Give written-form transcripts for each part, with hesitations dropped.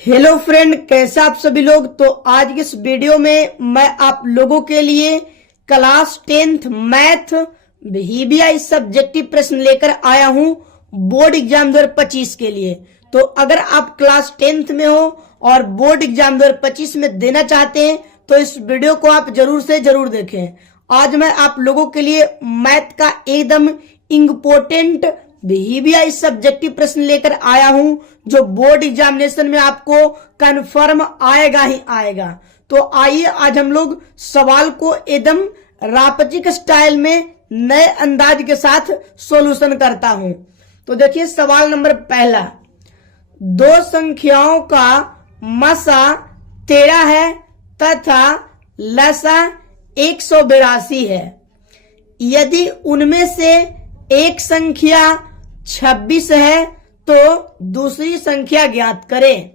Hello friend, कैसे आप सभी लोग। तो आज की इस वीडियो में मैं आप लोगों के लिए class 10th math VBI subjective प्रश्न लेकर आया हूं बोर्ड एग्जाम 2025 के लिए। तो अगर आप क्लास 10th में हो और बोर्ड एग्जाम 2025 में देना चाहते हैं तो इस वीडियो को आप जरूर से जरूर देखें। आज मैं आप लोगों के लिए मैथ का एकदम इम्पोर्टेंट VBI सब्जेक्टिव प्रश्न लेकर आया हूं जो बोर्ड एग्जामिनेशन में आपको कंफर्म आएगा ही आएगा। तो आइए आज हम लोग सवाल को एकदम रापचिक स्टाइल में नए अंदाज के साथ सॉल्यूशन करता हूं। तो देखिए सवाल नंबर पहला, दो संख्याओं का मसा 13 है तथा लसा 182 है। यदि उनमें से एक संख्या 26 है तो दूसरी संख्या ज्ञात करें।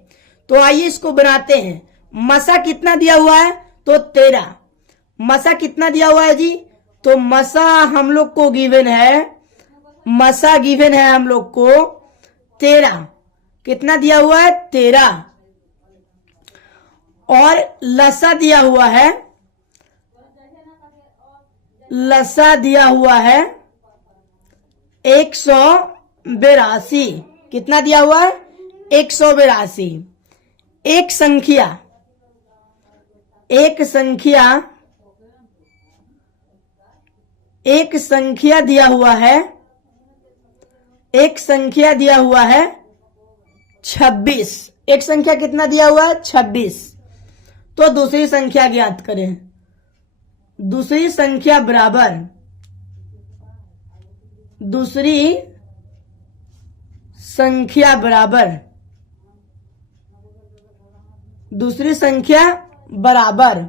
तो आइए इसको बनाते हैं। मसा कितना दिया हुआ है तो 13। मसा कितना दिया हुआ है जी, तो मसा हम लोग को गिवन है, मसा गिवन है हम लोग को 13। कितना दिया हुआ है 13। और लसा दिया हुआ है, लसा दिया हुआ है 182। कितना दिया हुआ है 182। एक संख्या दिया हुआ है, एक संख्या दिया हुआ है 26। एक संख्या कितना दिया हुआ है 26। तो दूसरी संख्या ज्ञात करें। दूसरी संख्या बराबर, दूसरी संख्या बराबर, दूसरी संख्या बराबर,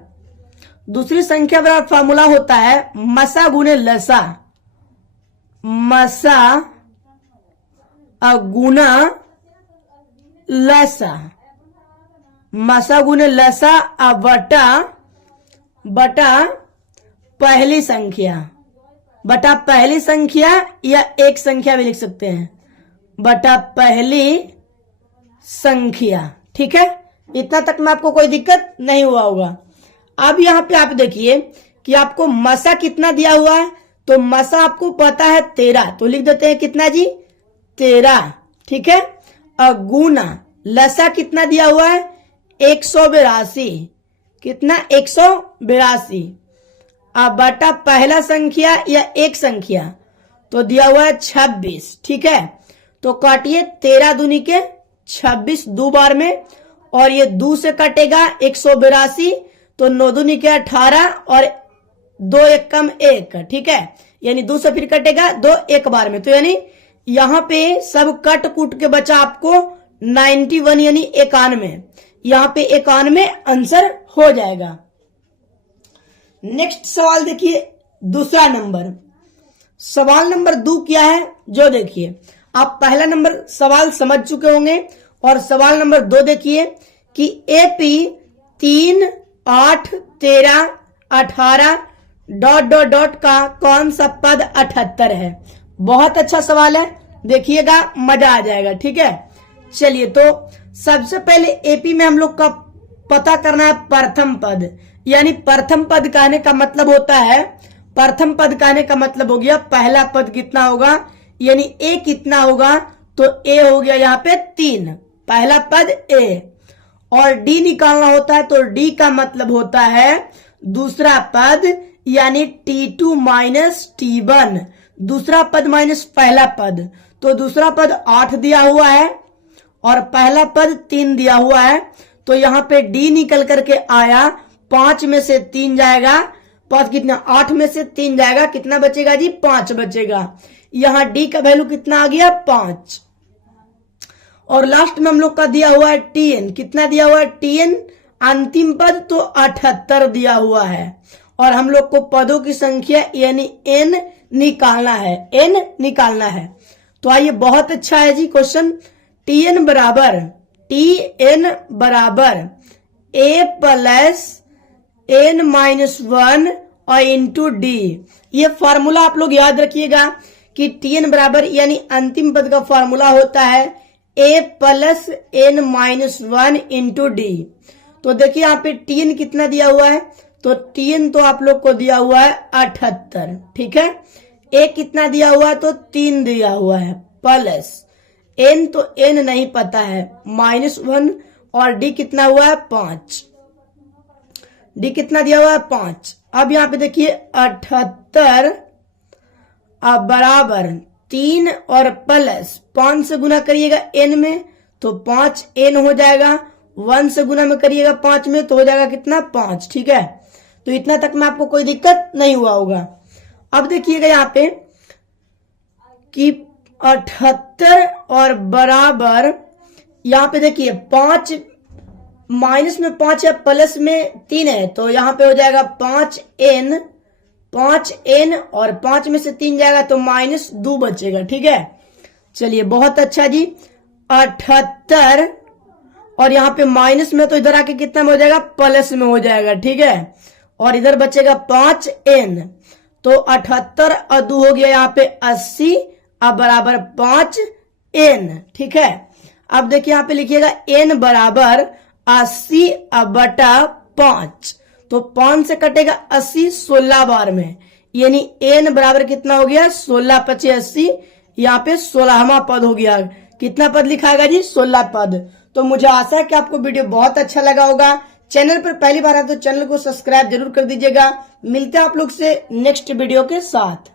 दूसरी संख्या बराबर फॉर्मूला होता है मसा गुने लसा, मसा गुना लसा, मसा गुने लसा बटा पहली संख्या, बटा पहली संख्या या एक संख्या भी लिख सकते हैं, बटा पहली संख्या। ठीक है, इतना तक में आपको कोई दिक्कत नहीं हुआ होगा। अब यहाँ पे आप देखिए कि आपको मसा कितना दिया हुआ है, तो मसा आपको पता है 13, तो लिख देते हैं कितना जी 13। ठीक है, अगुना लसा कितना दिया हुआ है 182। कितना 182। अब बटा पहला संख्या या एक संख्या, तो दिया हुआ है 26। ठीक है, तो काटिए 13 दूनी के 26 दो बार में, और ये 2 से कटेगा 182, तो 9 दूनी के 18 और 2 एक कम 1। ठीक है, यानी 2 से फिर कटेगा 2 एक बार में, तो यानी यहाँ पे सब कट कूट के बचा आपको 91 यानी 91। यहाँ पे 91 आंसर हो जाएगा। नेक्स्ट सवाल देखिए, दूसरा नंबर। सवाल नंबर 2 क्या है जो देखिए, आप पहला नंबर सवाल समझ चुके होंगे, और सवाल नंबर 2 देखिए कि AP 3, 8, 13, 18 ... का कौन सा पद 78 है। बहुत अच्छा सवाल है, देखिएगा मजा आ जाएगा। ठीक है, चलिए तो सबसे पहले AP में हम लोग का पता करना है प्रथम पद, यानी प्रथम पद कहने का मतलब होता है, प्रथम पद कहने का मतलब हो गया पहला पद कितना होगा, यानी A कितना होगा, तो A हो गया यहाँ पे 3, पहला पद A। और D निकालना होता है, तो D का मतलब होता है दूसरा पद, यानी T2 माइनस T1, दूसरा पद माइनस पहला पद। तो दूसरा पद 8 दिया हुआ है और पहला पद 3 दिया हुआ है, तो यहाँ पे D निकल करके आया, 5 में से 3 जाएगा, 5 कितना 8 में से 3 जाएगा, कितना बचेगा जी 5 बचेगा। यहाँ D का वैल्यू कितना आ गया 5। और लास्ट में हम लोग का दिया हुआ है TN, कितना दिया हुआ है TN, अंतिम पद तो 78 दिया हुआ है, और हम लोग को पदों की संख्या यानी N निकालना है, N निकालना है। तो आइए बहुत अच्छा है जी क्वेश्चन। TN बराबर A प्लस N माइनस 1 और इंटू D। ये फॉर्मूला आप लोग याद रखिएगा कि TN बराबर यानी अंतिम पद का फॉर्मूला होता है a plus n minus 1 into D. तो देखिए यहाँ पे tn कितना दिया हुआ है, तो tn तो आप लोग को दिया हुआ है 78, ठीक है। a कितना दिया हुआ है, तो 3 दिया हुआ है, प्लस n तो n नहीं पता है, -1 और d कितना हुआ है 5, d कितना दिया हुआ है 5। अब यहाँ पे देखिए 78 अब बराबर 3 और प्लस 5 से गुना करिएगा n में तो 5n हो जाएगा, 1 से गुना में करिएगा 5 में तो हो जाएगा कितना 5, ठीक है। तो इतना तक में आपको कोई दिक्कत नहीं हुआ होगा। अब देखिएगा यहाँ पे कि 78 और बराबर यहाँ पे देखिए 5 माइनस में 5 या प्लस में 3 है, तो यहाँ पे हो जाएगा 5n और 5 में से 3 जाएगा तो -2 बचेगा, ठीक है। चलिए बहुत अच्छा जी, 78 और यहाँ पे माइनस में तो इधर आके कितना में हो जाएगा, प्लस में हो जाएगा, ठीक है। और इधर बचेगा 5n, तो 78 और 2 हो गया यहाँ पे 80 अब बराबर 5n, ठीक है। अब देखिए यहाँ पे लिखिएगा n बराबर 80 अब बटा 5, तो 5 से कटेगा 80 16 बार में, यानी n बराबर कितना हो गया 16 × 80, यहाँ पे 16वां पद हो गया। कितना पद लिखाएगा जी, 16 पद। तो मुझे आशा है कि आपको वीडियो बहुत अच्छा लगा होगा। चैनल पर पहली बार आए तो चैनल को सब्सक्राइब जरूर कर दीजिएगा। मिलते हैं आप लोग से नेक्स्ट वीडियो के साथ।